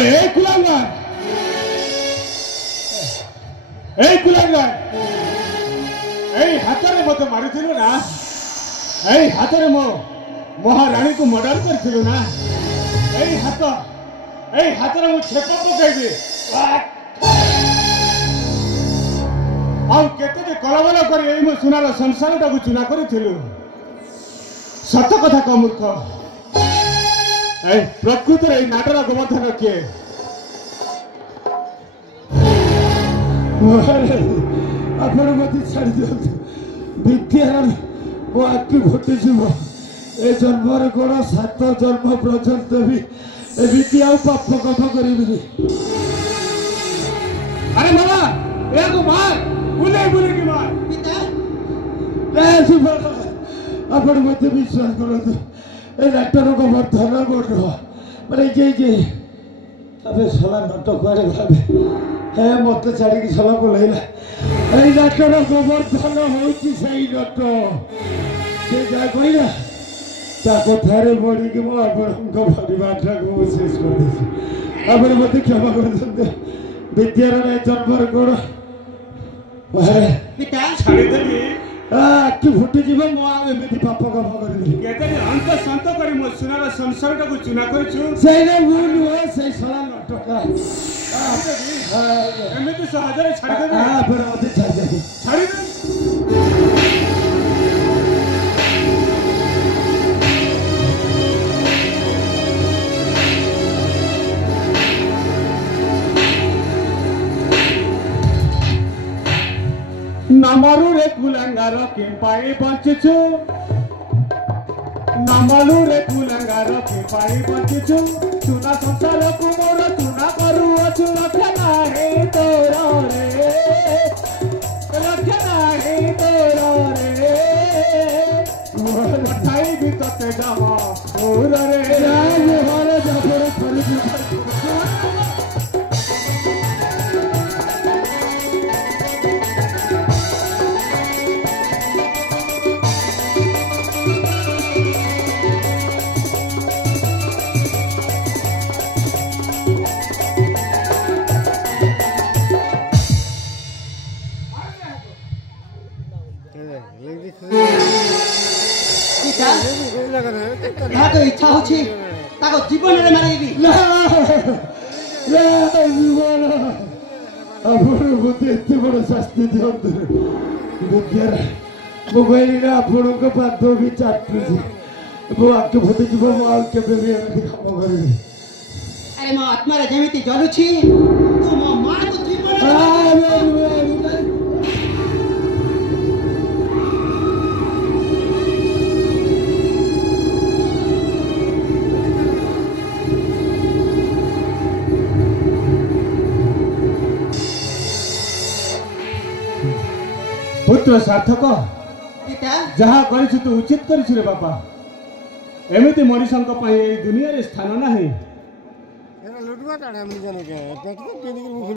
अरे ए कुलांगार हाथ में मत मारी ना हाथ में मो महाराणी को मर्डर कर ना हाथ में मुझे छेप पकईबी आते कलबल कर सुनार संसार टाक चुना करूँ सत कथा कह मूर्ख प्रकृत नाटर गोवर्धन किए ଆପଣ ମୋତେ ଛାଡ଼ି ଦିଅନ୍ତୁ ବିଦ୍ୟାର ମୋ ଆଖି ଫୁଟିଯିବ ଏ ଜନ୍ମରେ କ'ଣ 7 ଜନ୍ମ ପର୍ଯ୍ୟନ୍ତ ବି ଏମିତି ଆଉ ପାପ କାମ କରିବିନି। अरे मामा एको मार बुले की मार ଆପଣ ମୋତେ ବିଶ୍ୱାସ କରନ୍ତୁ ଏ ଡାକ୍ତରଙ୍କ ବର୍ତ୍ତମାନ ବଡ଼ ମାନେ ଯେ अबे साला नाटक वाले भावे है मत छाड़ी साला को लेला ए डॉक्टर गोवर्धन होची सही डॉक्टर से जा कहला ता कथारे बड़ी कि मो आपनको परिवारटा को शेष कर दे आपण मते क्षमा कर दे विद्यार ने जन्मर कोड अरे पिता छाड़ी देबी कि फुटी जीव मो आ एमिति पाप काम करली केते अंत संत करी मो सुनार संसार टाको चुना करछु सही रे भूल हो सही साला नाटक एमिति सहजरे छाड़ी देबी हां पर मते छाड़ी दे नमरू रे कुलंगार के पाई बंचछु नमलू रे कुलंगार के पाई बंचछु चुना संसार को मोर चुना करू अछु लखना हे तोरा रे लखना हे तोरा रे मठाई भी तते जावा मोर रे राज हरे जाफर खरीद तो इच्छा होची ताको जीवन रे मारिबी जीवन आपण मते एते बड़ शास्ति दियंतु विद्यार मोबाइल रे आपण को पाद भी चाटुजी मो आके फटे जीव मो आ केबे भी एमति काम करबी अरे मो आत्मा रे जेमिति जलुछि तू मो मां को जीवन पुत्र सार्थक पिता जहाँ करिछु तू उचित करिछु रे बापा एमिति मनीषंक पई ए दुनिया रे स्थान नाही एरा लुटवा टाडा मिल जाने के पेट को